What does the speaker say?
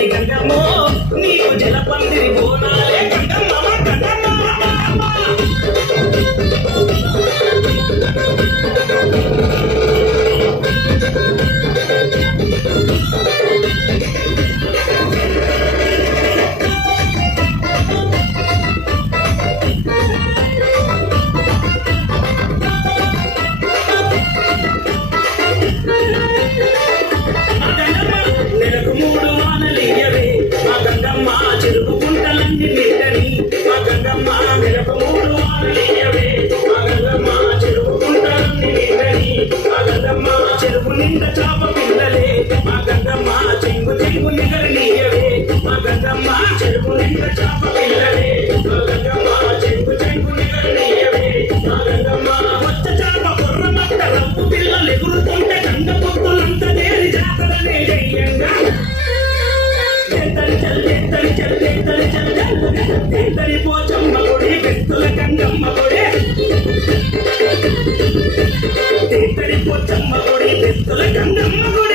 తల్లి గంగమ్మో నీకు జలపందిరి బోనాలే గంగమ్మ నెలకు 3 వానలియవే మా గంగమ్మ చెరుకు కుంటలన్నీ నీటని మా గంగమ్మ నెలకు 3 వానలియవే మా గంగమ్మ చెరుకు కుంటలన్నీ నీటని మా గంగమ్మ చెరుకు నిండా చాప పిల్లలే మా గంగమ్మ చెంగు చెంగు నిగరనీయవే మా గంగమ్మ చెరుకు నిండా చాప పిల్లలే మా గంగమ్మ చెంగు చెంగు నిగరనీయవే మా గంగమ్మ వచ్చ చాప కొర్రమట్ట రవ్వు పిల్లలు ఎగురుతుంటే గంగ పొత్తులంతా తేలి జాతరనే చెయ్యంగా పోచమ్మ కొడి బెత్తుల గంగమ్మ కొడే పోచమ్మ కొడి బెత్తుల గంగమ్మ కొడి